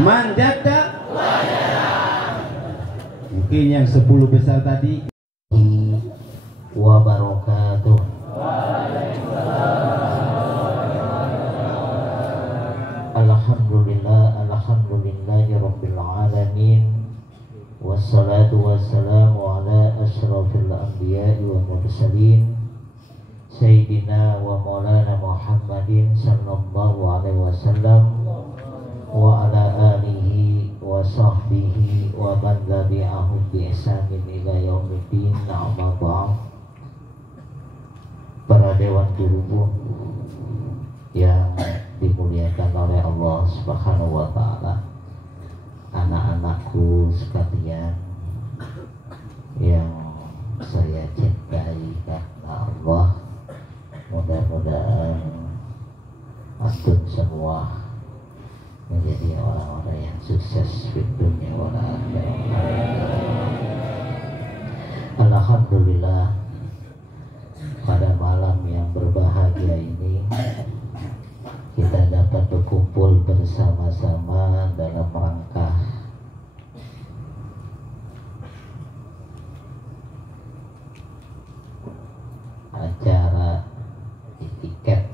Manjada. Mungkin yang 10 besar tadi. Wabarakatuh. Alhamdulillah, alhamdulillahirabbil alamin. Wassalatu wassalamu ala asyrafil anbiya'i wa mursalin Sayyidina wa maulana Muhammadin sallallahu alaihi wasallam wa ala alihi wa sahbihi wa man tabi'ahum bi ihsanin ila yaumiddin. Amma ba'd. Para dewan guru yang dimuliakan oleh Allah Subhanahu wa taala, anak-anakku sekalian yang saya cintai karena Allah, mudah-mudahan antum semua menjadi orang-orang yang sukses di dunia wal akhirah. Alhamdulillah, pada malam yang berbahagia ini kita dapat berkumpul bersama-sama dalam rangka acara etiket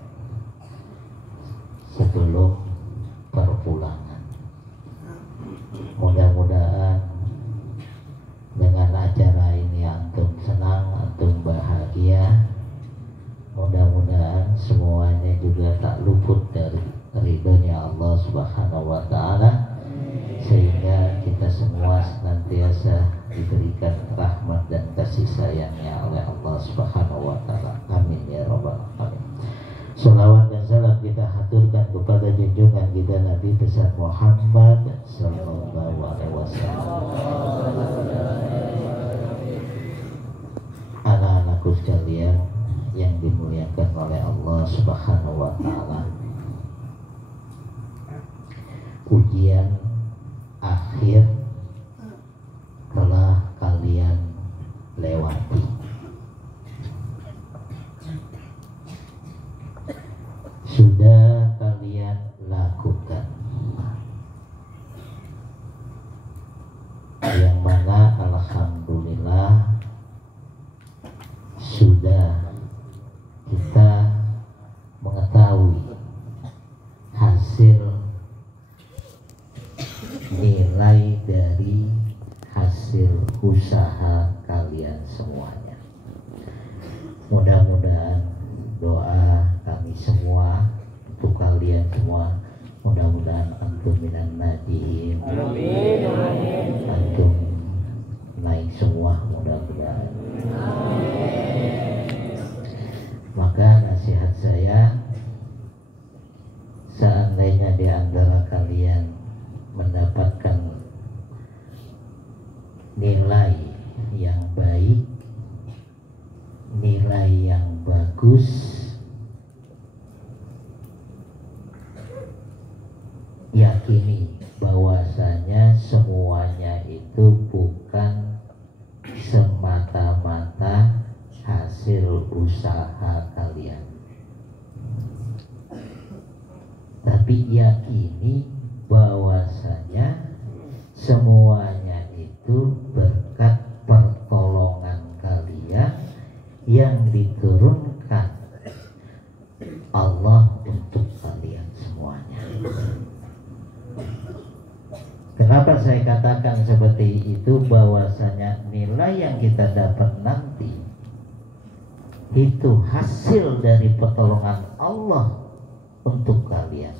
sebelum perpulangan. Mudah-mudahan dengan acara ini antum senang, antum bahagia. Mudah-mudahan semuanya juga tak luput dari ridhonya Allah Subhanahu wa taala, sehingga kita semua senantiasa diberikan rahmat dan kasih sayangnya oleh Allah Subhanahu wa taala. Amin ya rabbal alamin. Shalawat dan salam kita haturkan kepada junjungan kita Nabi besar Muhammad sallallahu alaihi wasallam. Anak-anakku sekalian yang dimuliakan oleh Allah Subhanahu wa taala, ujian akhir telah kalian lewati. Sudah kalian lakukan, yang mana alhamdulillah sudah kita mengetahui hasil nilai dari hasil usaha kalian semuanya. Mudah-mudahan doa kami semua untuk kalian semua, mudah-mudahan antum minan najiin, antum naik semua mudah-mudahan. Maka nasihat saya, seandainya di antara kalian mendapatkan nilai yang baik, nilai yang bagus, yakini bahwasanya semuanya itu bukan semata-mata hasil usaha kalian, tapi yakini bahwasanya semuanya itu berkat pertolongan kalian yang diturunkan Allah untuk kalian semuanya. Kenapa saya katakan seperti itu? Bahwasanya nilai yang kita dapat nanti itu hasil dari pertolongan Allah untuk kalian.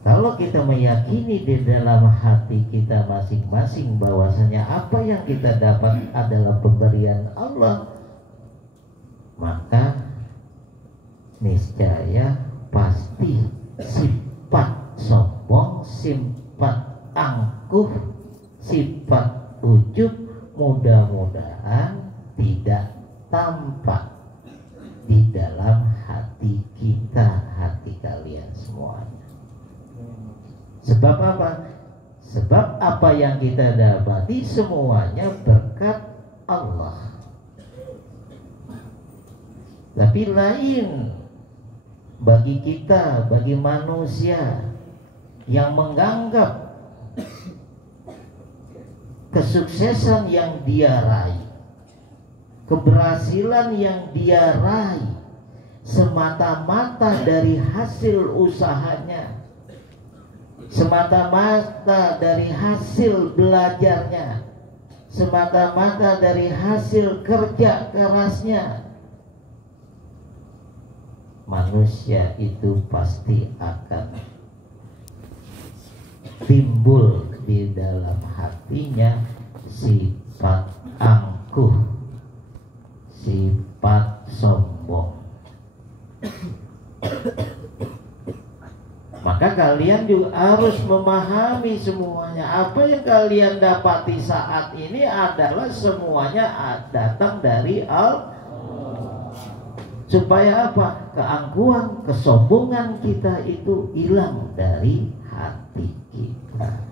Kalau kita meyakini di dalam hati kita masing-masing bahwasanya apa yang kita dapat adalah pemberian Allah, maka niscaya pasti sifat sombong, sifat angkuh, sifat ujub mudah-mudahan tidak tampak di dalam hati kita, hati kalian semuanya. Sebab apa? Sebab apa yang kita dapati semuanya berkat Allah. Tapi lain bagi kita, bagi manusia, yang menganggap kesuksesan yang dia raih, keberhasilan yang dia raih semata-mata dari hasil usahanya, semata-mata dari hasil belajarnya, semata-mata dari hasil kerja kerasnya, manusia itu pasti akan timbul di dalam hatinya sifat angkuh, sifat sombong. Maka kalian juga harus memahami semuanya. Apa yang kalian dapati saat ini adalah semuanya datang dari Allah. Supaya apa? Keangkuhan, kesombongan kita itu hilang dari hati kita.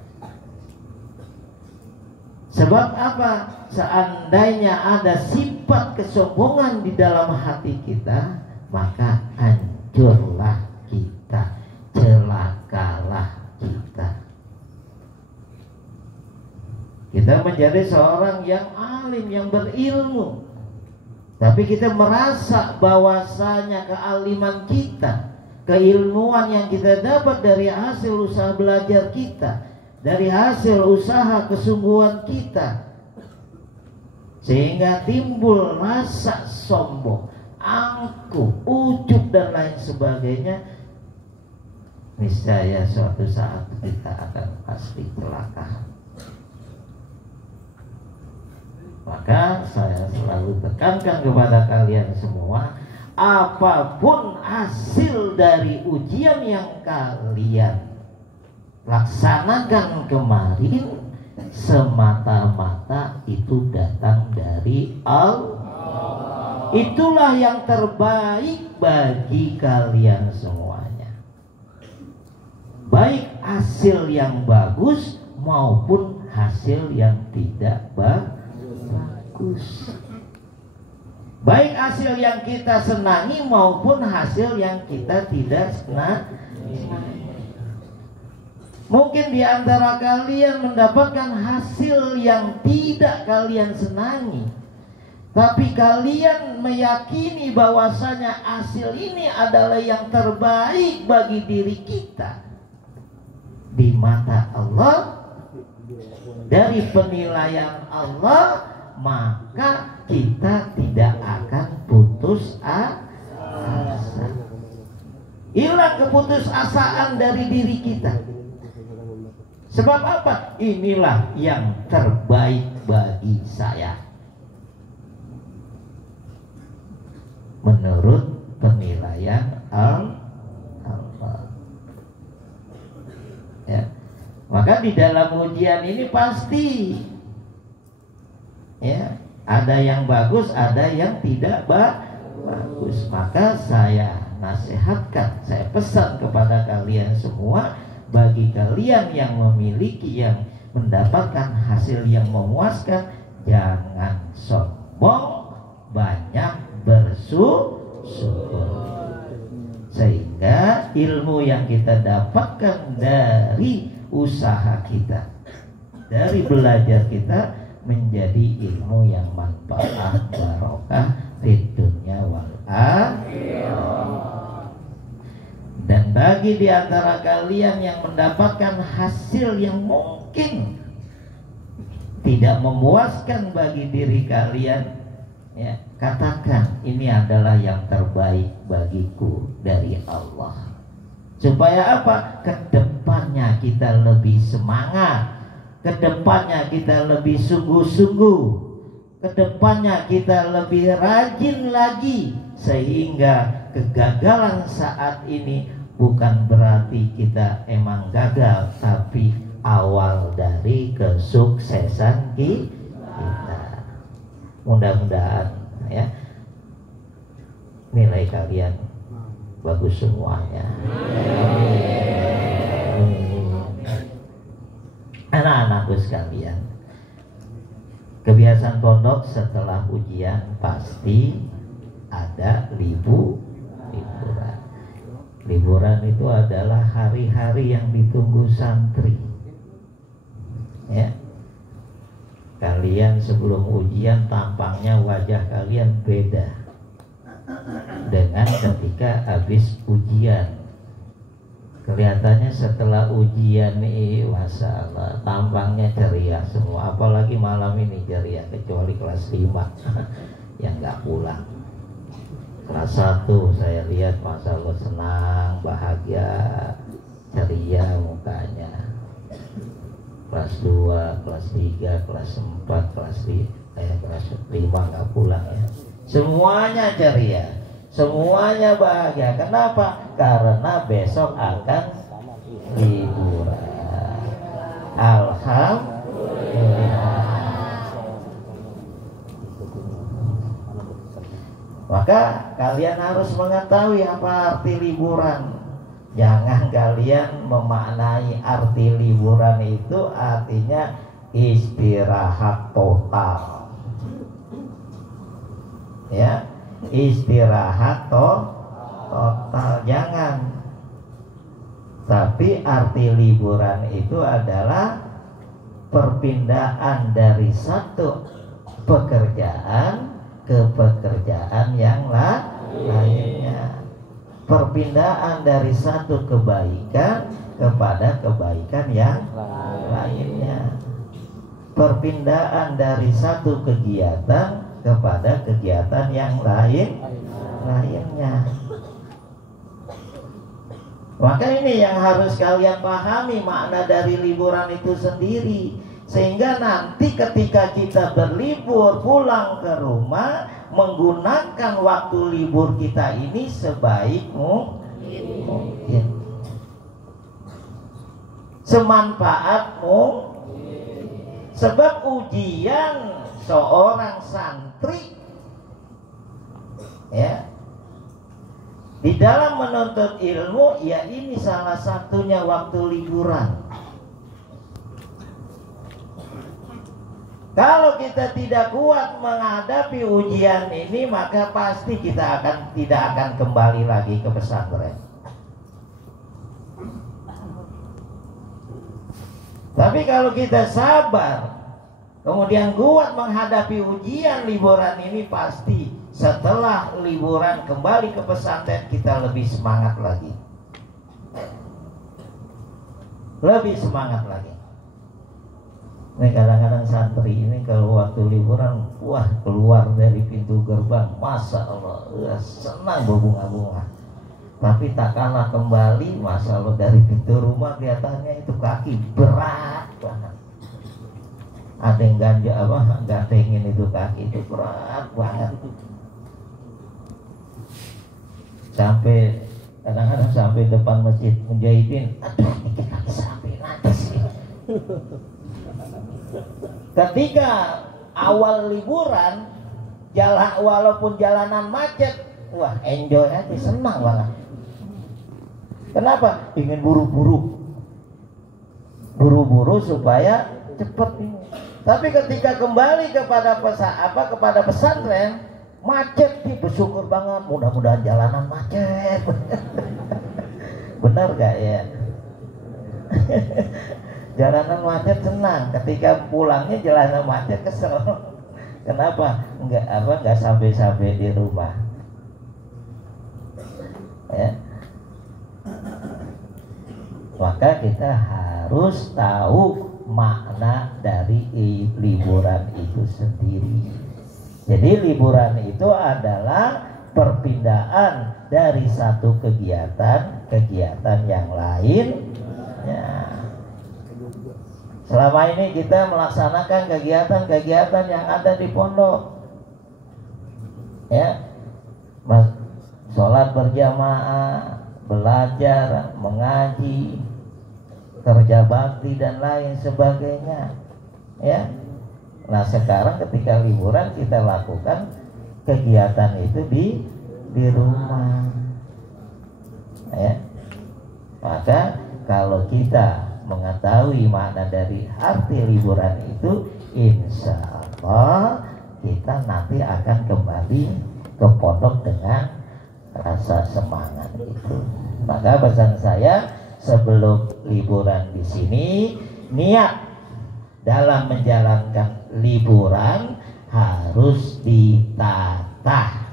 Sebab apa? Seandainya ada sifat kesombongan di dalam hati kita, maka hancurlah kita, celakalah kita. Kita menjadi seorang yang alim, yang berilmu, tapi kita merasa bahwasanya kealiman kita, keilmuan yang kita dapat dari hasil usaha belajar kita, dari hasil usaha kesungguhan kita, sehingga timbul rasa sombong, angkuh, ujub dan lain sebagainya. Niscaya suatu saat kita akan pasti celaka. Maka saya selalu tekankan kepada kalian semua, apapun hasil dari ujian yang kalian laksanakan kemarin, semata-mata itu datang dari Allah. Itulah yang terbaik bagi kalian semuanya, baik hasil yang bagus maupun hasil yang tidak bagus. Baik hasil yang kita senangi maupun hasil yang kita tidak senangi. Mungkin di antara kalian mendapatkan hasil yang tidak kalian senangi, tapi kalian meyakini bahwasanya hasil ini adalah yang terbaik bagi diri kita di mata Allah, dari penilaian Allah, maka kita tidak akan putus asa. Hilang keputusasaan dari diri kita. Sebab apa? Inilah yang terbaik bagi saya menurut penilaian Allah. Ya. Maka di dalam ujian ini pasti, ya, ada yang bagus, ada yang tidak bagus. Maka saya nasihatkan, saya pesan kepada kalian semua, bagi kalian yang memiliki, yang mendapatkan hasil yang memuaskan, jangan sombong, banyak bersyukur. Sehingga ilmu yang kita dapatkan dari usaha kita, dari belajar kita, menjadi ilmu yang manfaat, barokah di dunia wal akhirah. Dan bagi di antara kalian yang mendapatkan hasil yang mungkin tidak memuaskan bagi diri kalian, ya, katakan ini adalah yang terbaik bagiku dari Allah. Supaya apa? Kedepannya kita lebih semangat, kedepannya kita lebih sungguh-sungguh, kedepannya kita lebih rajin lagi, sehingga kegagalan saat ini bukan berarti kita emang gagal, tapi awal dari kesuksesan kita. Mudah-mudahan, ya, nilai kalian bagus semuanya. Anak-anakku sekalian, kebiasaan pondok setelah ujian pasti ada liburan. Liburan itu adalah hari-hari yang ditunggu santri. Ya. Kalian sebelum ujian tampangnya wajah kalian beda dengan ketika habis ujian. Kelihatannya setelah ujian nih, Masya Allah, tampangnya ceria semua. Apalagi malam ini ceria, kecuali kelas 5 yang nggak pulang. Kelas 1 saya lihat Masya Allah senang, bahagia, ceria mukanya. Kelas 2, kelas 3, kelas 4, kelas 5 nggak pulang ya. Semuanya ceria, semuanya bahagia. Kenapa? Karena besok akan liburan. Alhamdulillah. Maka kalian harus mengetahui apa arti liburan. Jangan kalian memaknai arti liburan itu artinya istirahat total. Ya, istirahat total, jangan. Tapi arti liburan itu adalah perpindahan dari satu pekerjaan ke pekerjaan yang lainnya, perpindahan dari satu kebaikan kepada kebaikan yang lainnya, perpindahan dari satu kegiatan kepada kegiatan yang lainnya. Maka ini yang harus kalian pahami makna dari liburan itu sendiri. Sehingga nanti ketika kita berlibur pulang ke rumah, menggunakan waktu libur kita ini sebaik mungkin, semanfaat mungkin. Sebab ujian seorang santri ya di dalam menuntut ilmu, ya ini salah satunya waktu liburan. Kalau kita tidak kuat menghadapi ujian ini, maka pasti kita tidak akan kembali lagi ke pesantren. Tapi kalau kita sabar, kemudian kuat menghadapi ujian liburan ini, pasti setelah liburan kembali ke pesantren kita lebih semangat lagi. Lebih semangat lagi. Ini kadang-kadang santri ini kalau waktu liburan, wah keluar dari pintu gerbang, Masya Allah, senang berbunga-bunga. Tapi tak kalah kembali, Masya Allah, dari pintu rumah kelihatannya itu kaki berat banget. Ada yang gantengin itu kaki itu berat banget. Sampai kadang-kadang sampai depan masjid Mujahidin, aduh ini kaki sampai nanti sih. Ketika awal liburan, walaupun jalanan macet, wah enjoy aja, senang banget. Kenapa? Ingin buru-buru supaya cepat ini. Tapi ketika kembali kepada pesantren, macet nih, bersyukur banget. Mudah-mudahan jalanan macet. Benar gak ya? Jalanan macet senang, ketika pulangnya jalanan macet kesel. Kenapa? Enggak sampai di rumah. Ya. Maka kita harus tahu makna dari liburan itu sendiri. Jadi liburan itu adalah perpindahan dari satu kegiatan yang lain. Ya. Selama ini kita melaksanakan kegiatan-kegiatan yang ada di pondok, ya, sholat berjamaah, belajar, mengaji, kerja bakti dan lain sebagainya, ya. Nah sekarang ketika liburan kita lakukan kegiatan itu di rumah, ya. Maka kalau kita mengetahui makna dari arti liburan itu, insya Allah kita nanti akan kembali ke pondok dengan rasa semangat itu. Maka pesan saya sebelum liburan di sini, niat dalam menjalankan liburan harus ditata.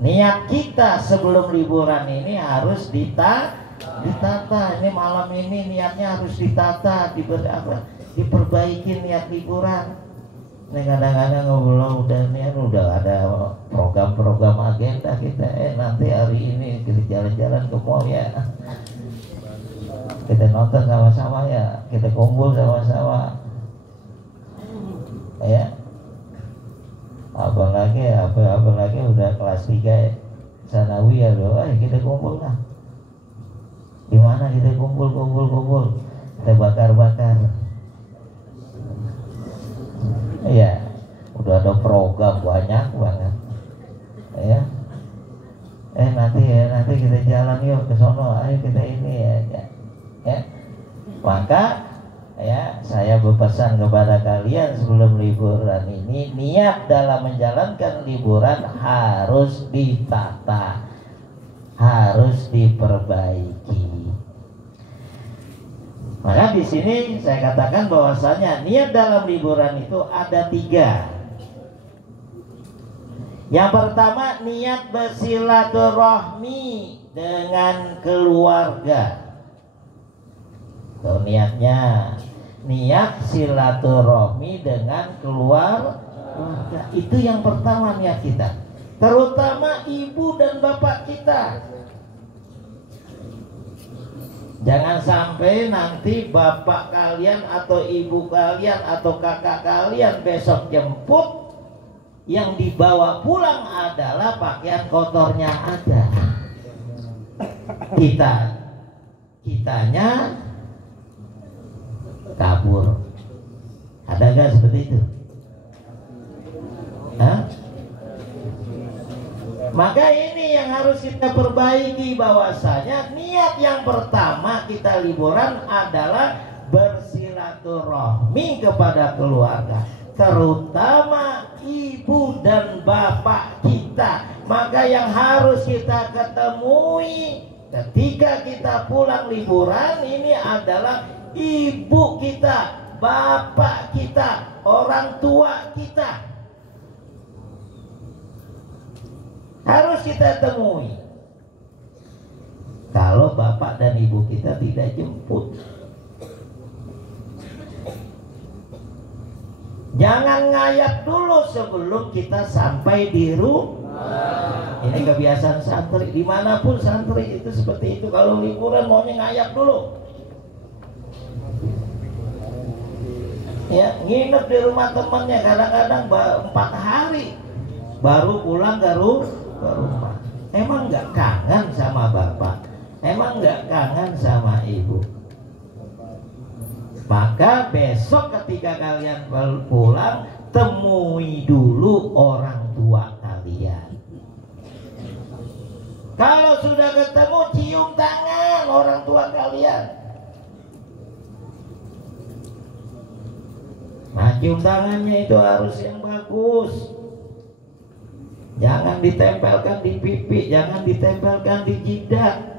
Niat kita sebelum liburan ini harus ditata. Ini malam ini niatnya harus ditata, diperbaiki niat liburan. Ini kadang-kadang udah ada program-program agenda kita. Nanti hari ini kita jalan-jalan ke mall ya. Kita nonton sama-sama ya. Kita kumpul sama-sama. Ya. Apalagi udah kelas 3 sanawiyah loh. Kita kumpul lah. Di mana kita kumpul. Kita bakar. Iya, udah ada program banyak banget. Ya. Nanti kita jalan yuk ke sono. Ayo kita ini ya. Maka ya, saya berpesan kepada kalian sebelum liburan ini, niat dalam menjalankan liburan harus ditata, harus diperbaiki. Maka di sini saya katakan bahwasanya niat dalam liburan itu ada 3. Yang pertama, niat bersilaturahmi dengan keluarga. Tuh niatnya, niat silaturahmi dengan keluarga. Itu yang pertama niat kita. Terutama ibu dan bapak kita. Jangan sampai nanti bapak kalian atau ibu kalian atau kakak kalian besok jemput, yang dibawa pulang adalah pakaian kotornya ada. Kitanya kabur. Ada gak seperti itu? Hah? Maka ini yang harus kita perbaiki, bahwasanya niat yang pertama kita liburan adalah bersilaturahmi kepada keluarga, terutama ibu dan bapak kita. Maka yang harus kita ketemui ketika kita pulang liburan ini adalah ibu kita, bapak kita, orang tua kita. Harus kita temui. Kalau bapak dan ibu kita tidak jemput, jangan ngayap dulu sebelum kita sampai di rumah. Ini kebiasaan santri, dimanapun santri itu seperti itu. Kalau liburan maunya ngayap dulu. Ya, nginep di rumah temannya kadang-kadang 4 hari baru pulang ke rumah. Emang nggak kangen sama bapak? Emang nggak kangen sama ibu? Maka besok ketika kalian pulang, temui dulu orang tua kalian. Kalau sudah ketemu, cium tangan orang tua kalian. Nah, cium tangannya itu harus yang bagus. Jangan ditempelkan di pipi, jangan ditempelkan di jidat.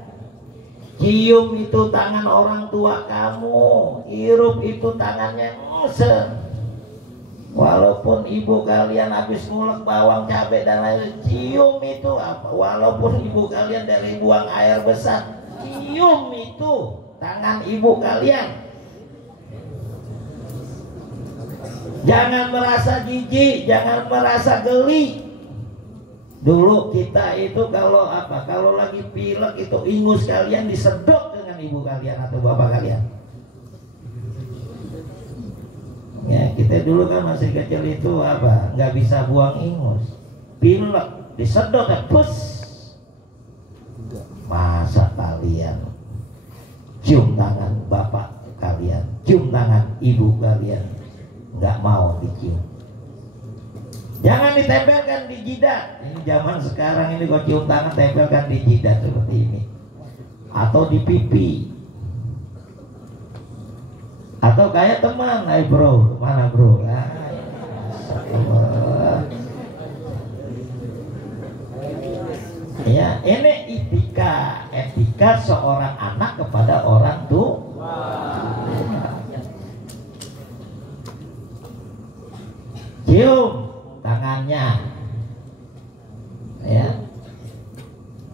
Cium itu tangan orang tua kamu, hirup itu tangannya ngesen. Walaupun ibu kalian habis ngulek bawang, cabai dan lain-lain, cium itu apa? Walaupun ibu kalian dari buang air besar, cium itu tangan ibu kalian. Jangan merasa jijik, jangan merasa geli. Dulu kita itu kalau lagi pilek itu ingus kalian disedot dengan ibu kalian atau bapak kalian. Ya, kita dulu kan masih kecil itu nggak bisa buang ingus, pilek disedot ya, pus. Masa kalian cium tangan bapak kalian, cium tangan ibu kalian, nggak mau dicium. Jangan ditempelkan di jidat. Ini zaman sekarang ini, kau cium tangan tempelkan di jidat seperti ini, atau di pipi, atau kayak teman, hai bro, mana bro? Ya, ini etika seorang anak kepada orang tua. Cium tangannya, ya.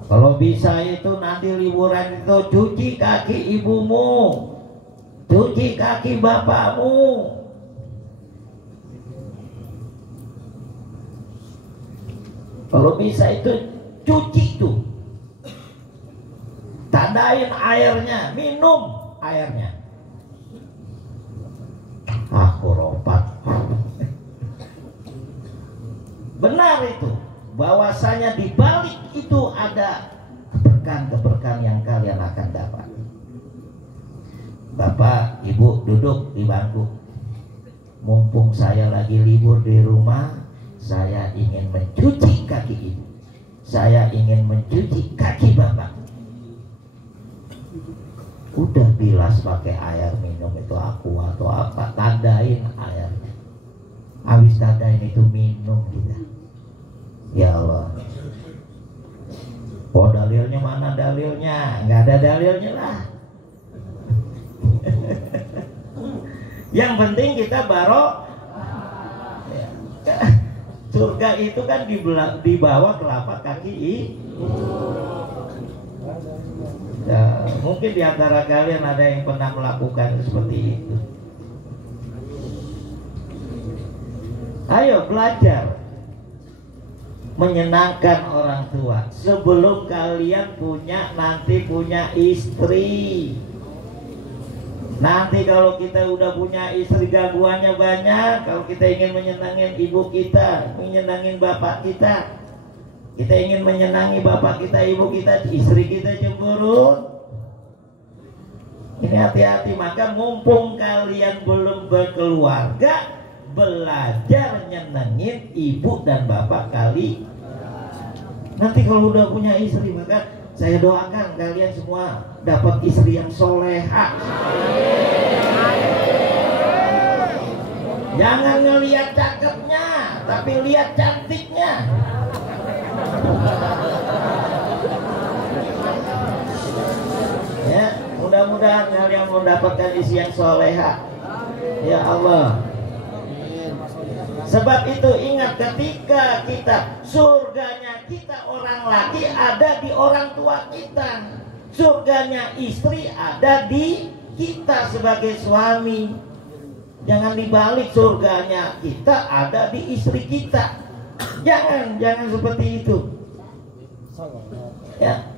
Kalau bisa itu nanti liburan itu cuci kaki ibumu, cuci kaki bapakmu. Kalau bisa itu cuci tuh, tandain airnya, minum airnya. Aku ropat. Benar itu, bahwasanya di balik itu ada keberkahan-keberkahan yang kalian akan dapat. Bapak, Ibu duduk di bangku. Mumpung saya lagi libur di rumah, saya ingin mencuci kaki Ibu. Saya ingin mencuci kaki Bapak. Udah bilas pakai air minum itu aku atau apa, tandain airnya. Habis tandain itu minum kita. Ya Allah. Oh, dalilnya mana dalilnya? Nggak ada dalilnya lah. Yang penting kita ya. Surga itu kan di bawah telapak kaki. Ya, mungkin di antara kalian ada yang pernah melakukan seperti itu. Ayo belajar menyenangkan orang tua sebelum kalian nanti punya istri. Nanti kalau kita udah punya istri, gangguannya banyak. Kalau kita ingin menyenangin ibu kita, menyenangin bapak kita, kita ingin menyenangi bapak kita, ibu kita, istri kita cemburu. Ini hati-hati. Maka mumpung kalian belum berkeluarga, belajar nyenengin ibu dan bapak kali. Nanti kalau udah punya istri, maka saya doakan kalian semua dapat istri yang soleha. Jangan ngelihat cakepnya, tapi lihat cantiknya. Ya, mudah-mudahan kalian mendapatkan istri yang soleha. Ya Allah. Sebab itu ingat, ketika kita surganya kita orang laki ada di orang tua kita, surganya istri ada di kita sebagai suami. Jangan dibalik, surganya kita ada di istri kita. Jangan seperti itu. Ya,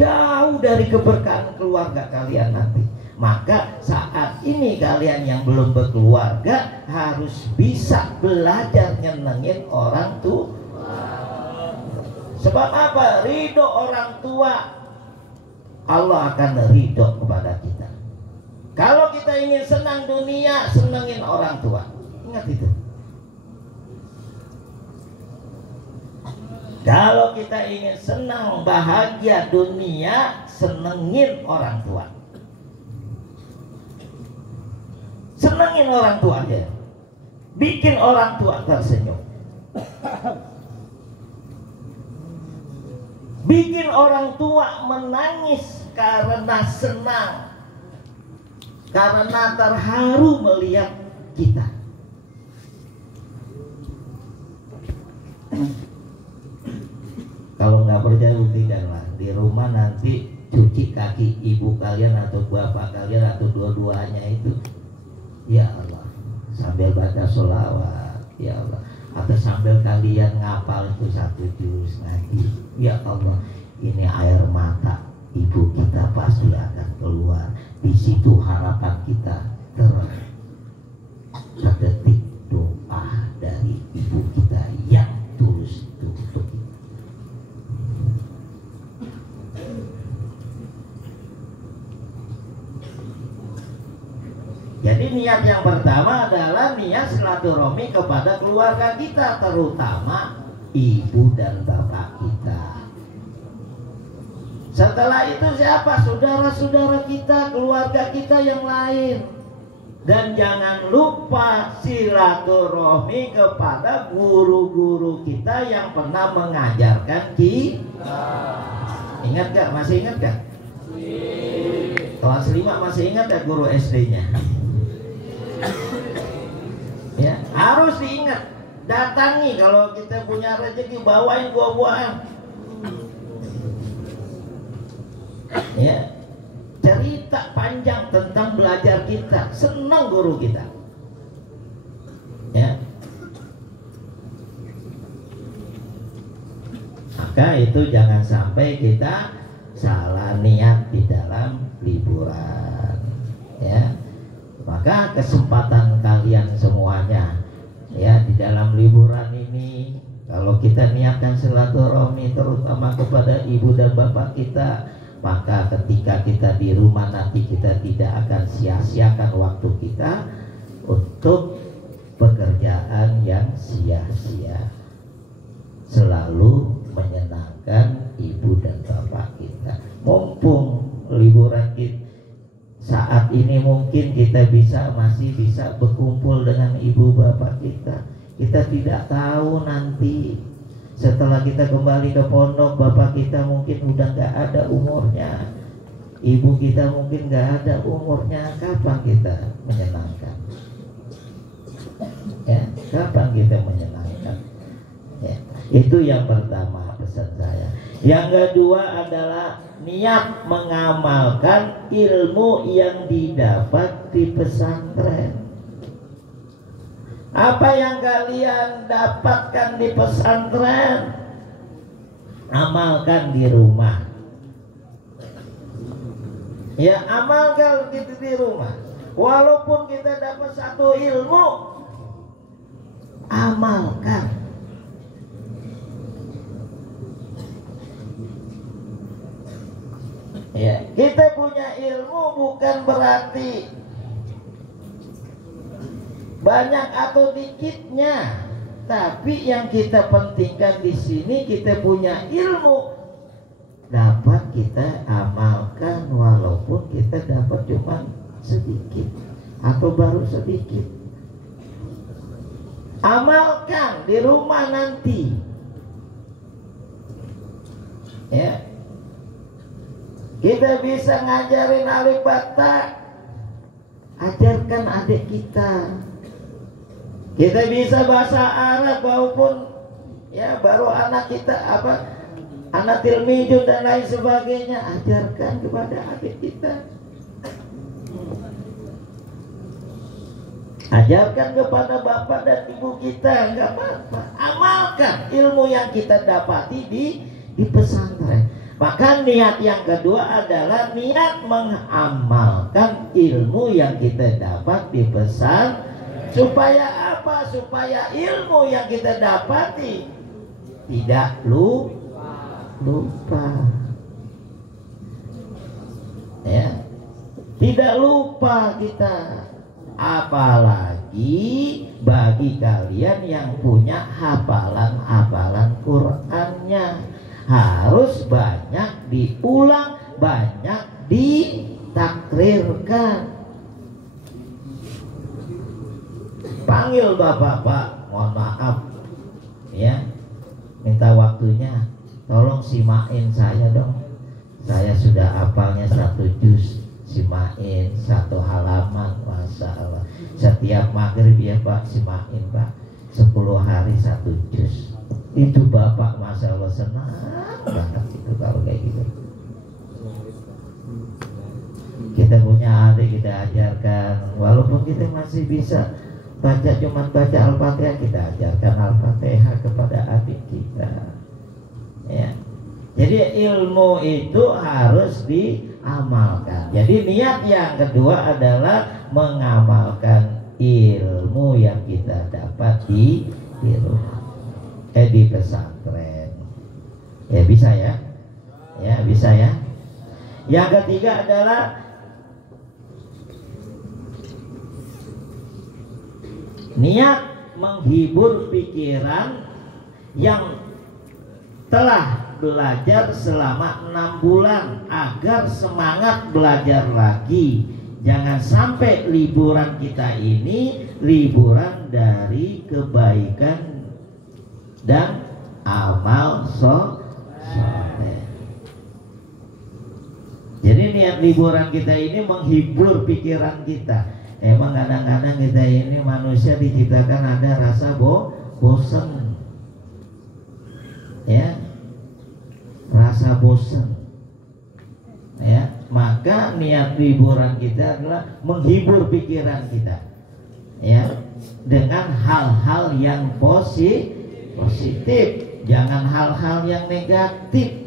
jauh dari keberkahan keluarga kalian nanti. Maka saat ini kalian yang belum berkeluarga harus bisa belajar nyenengin orang tua. Sebab apa? Ridho orang tua, Allah akan ridho kepada kita. Kalau kita ingin senang dunia, senengin orang tua. Ingat itu. Kalau kita ingin senang bahagia dunia, senengin orang tua. Senengin orang tua aja, bikin orang tua tersenyum, bikin orang tua menangis karena senang, karena terharu melihat kita. Kalau nggak percaya, buktikanlah di rumah nanti. Cuci kaki ibu kalian atau bapak kalian atau dua-duanya itu. Ya Allah, sambil baca sholawat, ya Allah, atau sambil kalian ngapal itu 1 juz ngaji. Ya Allah, ini air mata ibu kita pasti akan keluar. Di situ harapan kita terdetik doa dari ibu kita yang tulus itu untuk kita. Jadi niat yang pertama adalah niat silaturahmi kepada keluarga kita, terutama ibu dan bapak kita. Setelah itu siapa? Saudara-saudara kita, keluarga kita yang lain. Dan jangan lupa silaturahmi kepada guru-guru kita yang pernah mengajarkan kita. Ingat gak? Masih ingat gak? Kelas 5 masih ingat gak guru SD-nya? Ya, harus diingat. Datangi kalau kita punya rezeki, bawain buah-buahan. Ya, cerita panjang tentang belajar kita, senang guru kita. Ya, maka itu jangan sampai kita salah niat di dalam liburan. Ya, maka kesempatan kalian semuanya, ya, di dalam liburan ini, kalau kita niatkan silaturahmi terutama kepada ibu dan bapak kita, maka ketika kita di rumah nanti kita tidak akan sia-siakan waktu kita untuk pekerjaan yang sia-sia. Selalu menyenangkan ibu dan bapak kita. Mumpung liburan kita saat ini, mungkin kita masih bisa berkumpul dengan ibu bapak kita. Kita tidak tahu nanti setelah kita kembali ke pondok, bapak kita mungkin udah gak ada umurnya, ibu kita mungkin gak ada umurnya. Kapan kita menyenangkan? Ya, kapan kita menyenangkan? Ya, itu yang pertama pesan saya. Yang kedua adalah niat mengamalkan ilmu yang didapat di pesantren. Apa yang kalian dapatkan di pesantren, amalkan di rumah. Ya, amalkan di rumah. Walaupun kita dapat satu ilmu, amalkan. Ya, kita punya ilmu bukan berarti banyak atau dikitnya, tapi yang kita pentingkan di sini kita punya ilmu dapat kita amalkan, walaupun kita dapat cuma sedikit atau baru sedikit. Amalkan di rumah nanti. Ya, kita bisa ngajarin alif bata, ajarkan adik kita. Kita bisa bahasa Arab walaupun ya baru anak kita anak tilmijun dan lain sebagainya, ajarkan kepada adik kita. Ajarkan kepada bapak dan ibu kita, enggak apa-apa. Amalkan ilmu yang kita dapati di pesantren. Maka niat yang kedua adalah niat mengamalkan ilmu yang kita dapat di pesantren. Supaya apa? Supaya ilmu yang kita dapati tidak lupa. Ya, tidak lupa kita. Apalagi bagi kalian yang punya hafalan Qur'annya, harus banyak diulang, banyak ditakrirkan. Panggil bapak, Pak, mohon maaf ya, minta waktunya, tolong simain saya dong. Saya sudah hafalnya 1 juz, simain 1 halaman, Masya Allah. Setiap maghrib ya Pak, simain Pak, 10 hari 1 juz. Itu bapak Masya Allah senang banget itu kalau kayak gitu. Kita punya adik, kita ajarkan, walaupun kita masih bisa cuma baca Al-Fatihah, kita ajarkan Al-Fatihah kepada adik kita. Ya. Jadi ilmu itu harus diamalkan. Jadi niat yang kedua adalah mengamalkan ilmu yang kita dapat di rumah, di pesantren. Ya bisa ya? Ya bisa ya. Yang ketiga adalah niat menghibur pikiran yang telah belajar selama 6 bulan agar semangat belajar lagi. Jangan sampai liburan kita ini liburan dari kebaikan dan amal soleh. Jadi niat liburan kita ini menghibur pikiran kita. Emang kadang-kadang kita ini manusia diciptakan ada rasa bosan, ya, rasa bosan, ya. Maka niat liburan kita adalah menghibur pikiran kita, ya, dengan hal-hal yang positif, jangan hal-hal yang negatif,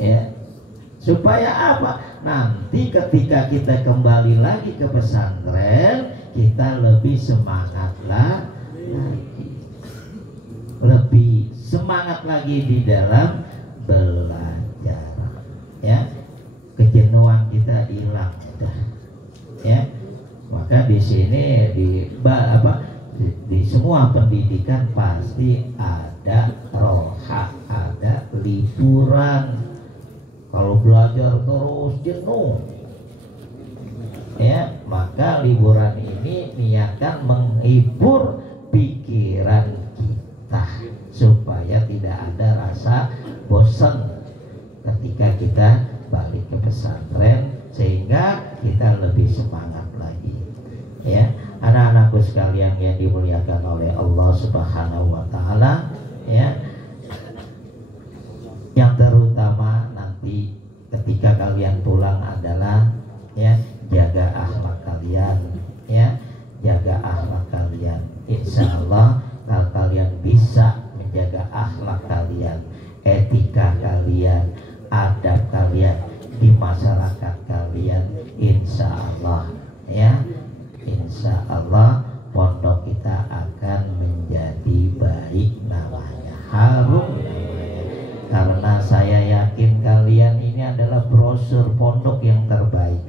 ya. Supaya apa? Nanti ketika kita kembali lagi ke pesantren, kita lebih semangat lagi, lebih semangat lagi di dalam belajar, ya. Kejenuhan kita hilang, ya. Maka di sini di semua pendidikan pasti ada roha, ada liburan. Kalau belajar terus jenuh, ya, maka liburan ini niatkan menghibur pikiran kita supaya tidak ada rasa bosan ketika kita balik ke pesantren, sehingga kita lebih semangat lagi, ya. Anak-anakku sekalian yang dimuliakan oleh Allah Subhanahu wa taala, ya. Yang terutama nanti ketika kalian pulang adalah, ya, jaga akhlak kalian, ya, jaga akhlak kalian. Insya Allah kalau kalian bisa menjaga akhlak kalian, etika kalian, adab kalian di masyarakat kalian, insya Allah, ya, insya Allah pondok kita akan menjadi baik namanya, harum namanya. Karena saya yakin kalian ini adalah brosur pondok yang terbaik,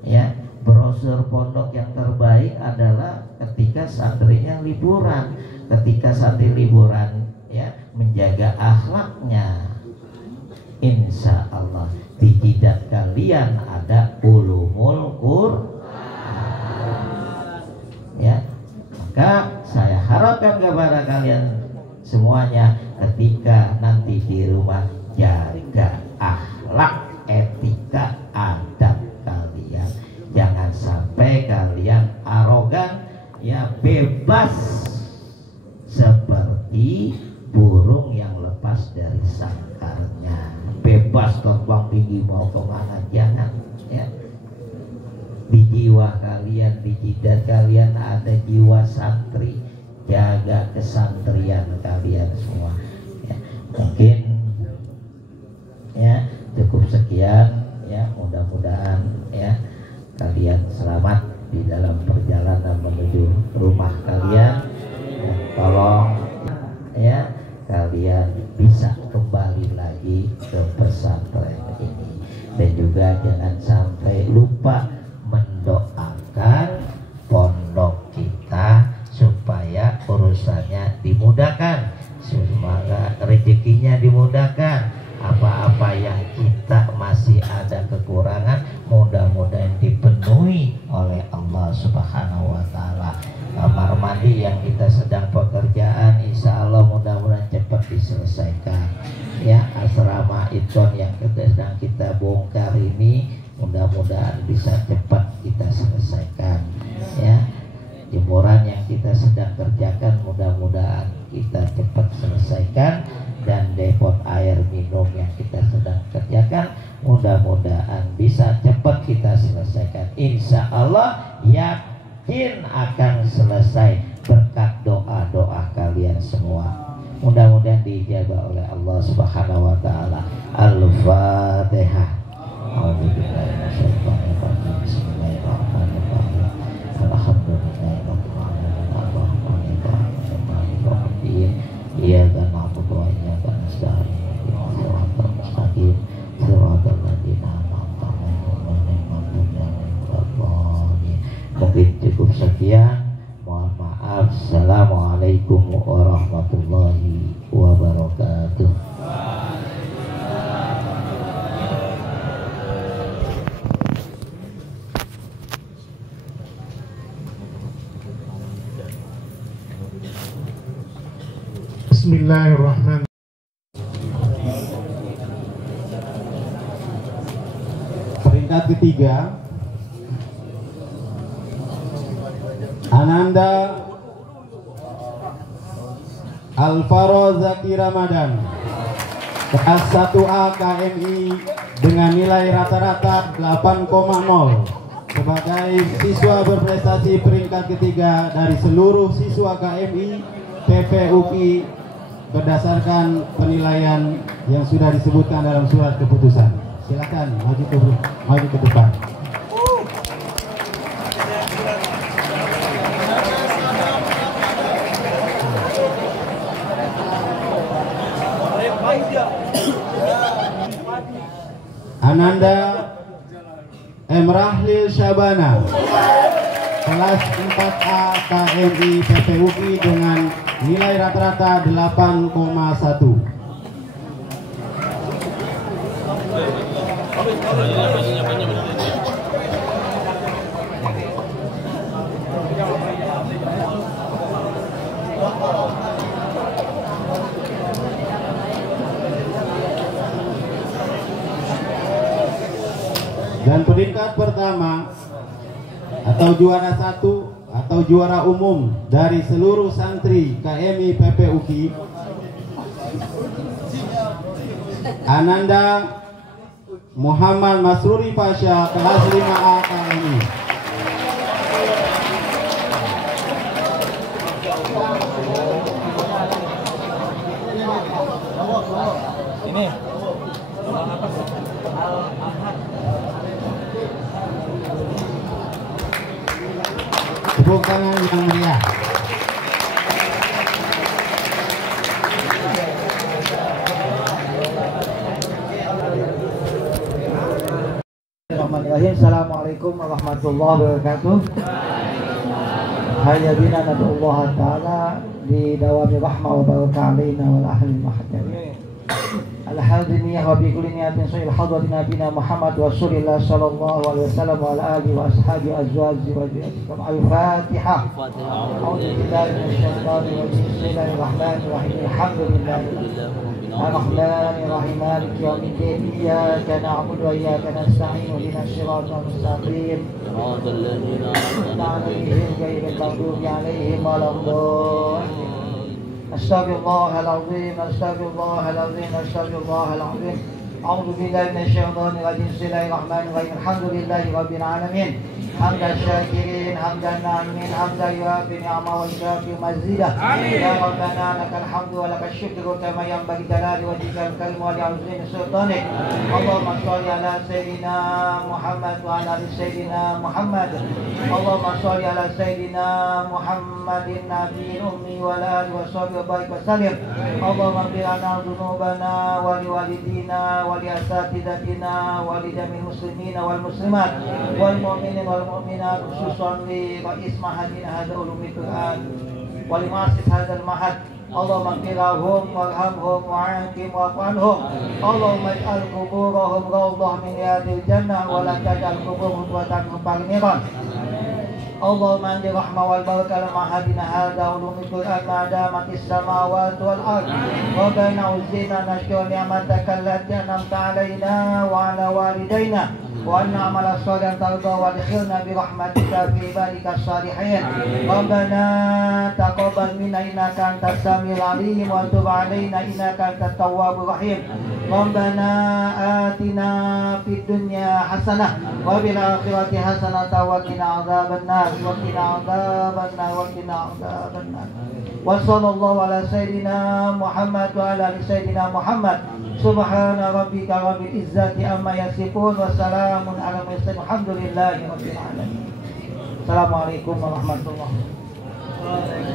ya. Brosur pondok yang terbaik adalah ketika santrinya liburan, ketika santri liburan, ya, menjaga akhlaknya. Insya Allah di jidat kalian ada ulumul Qur'an, ya. Maka saya harapkan kepada kalian semuanya ketika nanti di rumah jaga akhlak, etika, adab kalian. Jangan sampai kalian arogan, ya, bebas seperti burung yang lepas dari sangkarnya, bebas terbang tinggi mau kemana, jangan, ya. Di jiwa kalian, di jidat kalian ada jiwa santri, jaga kesantrian kalian semua, ya. Mungkin, ya, cukup sekian, ya. Mudah-mudahan, ya, kalian selamat di dalam perjalanan menuju rumah kalian. Dan tolong, ya, kalian bisa kembali lagi ke pesantren ini, dan juga jangan sampai lupa mendoakan pondok kita supaya urusannya dimudahkan, semoga rezekinya dimudahkan. Apa-apa yang kita masih ada kekurangan, mudah-mudahan dipenuhi oleh Allah Subhanahu wa taala. Kamar mandi yang kita sedang pekerjaan, insya Allah mudah-mudahan cepat diselesaikan, ya. Asrama Iton yang sedang kita bongkar ini mudah-mudahan bisa cepat kita selesaikan, ya. Jemuran yang kita sedang kerjakan mudah-mudahan kita cepat selesaikan, dan depot air minum yang kita sedang kerjakan mudah-mudahan bisa cepat kita selesaikan. Insya Allah yakin akan selesai berkat doa-doa kalian semua. Mudah-mudahan diijabah oleh Allah Subhanahu wa taala. Al-Fatihah. A'udzubillahi minasyaitonir rajim. Bismillahirrahmanirrahim. Iyyaka na'budu wa iyyaka nasta'in. Ihdinas siratal mustaqim. Siratal ladzina an'amta 'alaihim ghairil maghdubi 'alaihim waladdallin. Mungkin cukup sekian. Mohon maaf. Assalamualaikum warahmatullahi wabarakatuh. Bismillahirrahmanirrahim. Peringkat ketiga, Ananda Alvaro Zaki Ramadan, kelas 1A KMI dengan nilai rata-rata 8,0 sebagai siswa berprestasi peringkat ketiga dari seluruh siswa KMI PPUPI berdasarkan penilaian yang sudah disebutkan dalam surat keputusan. Silakan maju ke depan. Ananda Emrahlil Syabana, kelas 4A KMI PPUPI dengan nilai rata-rata 8,1. Dan peringkat pertama atau juara satu atau juara umum dari seluruh santri KMI PPUPI, Ananda Muhammad Masruri Pasha, kelas 5A KMI. Ini Tepuk tangan yang meriah. Assalamualaikum warahmatullahi wabarakatuh. Hayya bina nad'ullah ta'ala di dawami rahmah wa barakah alaina wal ahli mahadari. Alhamdulillah wa bi kulli niyatin sahih hadrat nabiyina Muhammad wa rasulillah sallallahu alaihi wasallam wa ala alihi wa ashabihi azwaji wa dzurriyyatihi. Al-Fatihah. A'udzu billahi minasyaitonir rajim. Bismillahirrahmanir rahim. Alhamdulillah. Ar-Rahmanir Rahim. Maliki yaumiddin. Iyyaka na'budu wa iyyaka nasta'in. Ihdinas siratal mustaqim. Siratal ladzina an'amta 'alaihim ghairil maghdubi 'alaihim waladdallin. Astaghfirullahaladzim, astaghfirullahaladzim, astaghfirullahaladzim. A'udzu billahi minasyaitonir rajim. Bismillahirrahmanirrahim. Alhamdulillahi rabbil alamin. Hamdan syakirin, hamdan na'imin, hamdan yuafi ni'ama wa yukafi mazidah. Ya Rabbana lakal hamdu wa lakal syukru kama yanbaghi jalali wajhikal karim wa li'azimi sultanik. Allahumma shalli ala sayyidina Muhammad wa ala ali sayyidina Muhammad. Allahumma shalli ala sayyidina Muhammadin nabiyil ummi wa ala alihi wa sahbihi wa barik wa sallim. Allahumma ighfir lana dhunubana wa liwalidina wa li asatidatina wa li jamil muslimina wal muslimat wal mu'minin wal mu'minat, khususan li ra'is mahadin hadha ulumil Quran wa li mu'assis hadzal mahad. Allahumma ighfir lahum warhamhum wa'afihim wa'fu anhum. Allahumma ij'al quburahum rawdah min riyadil jannah wa la taj'al quburahum watan muqarniran. Allahumma andi rahmah wal barakah mahadina hadha ulumil Quran ma damatis samawati wal ard. Rabbana uzina nashkuru ni'mataka allati an'amta 'alaina wa 'ala walidayna wa na'mal shalihan tarda wa adkhilna bi rahmatika fi ibadika shalihin. Rabbana taqabbal minna innaka antas samiul 'alim wa tub 'alaina innaka antat tawwabur rahim. Rabbana atina fid dunya hasanah wa bil akhirati hasanah wa qina adzabannar wa qina adzabannar wa qina adzabannar. Wa sallallahu ala sayyidina Muhammad wa ala ali sayyidina Muhammad. Subhana rabbika rabbil izzati amma yasifun wa salamun ala mursalin alhamdulillahi rabbil alamin. Assalamualaikum warahmatullahi wabarakatuh.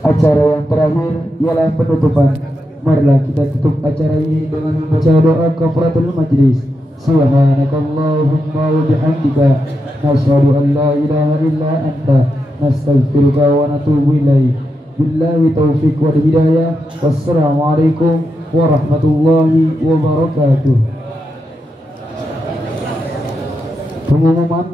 Acara yang terakhir ialah penutupan. Marilah kita tutup acara ini dengan membaca doa kafaratul majlis. Subhanakallahumma wa bihamdika nasyhadu an la ilaha illa anta nastaghfiruka wa natubu ilaik. Billahi taufiq wal hidayah. Wassalamualaikum warahmatullahi wabarakatuh. Pengumuman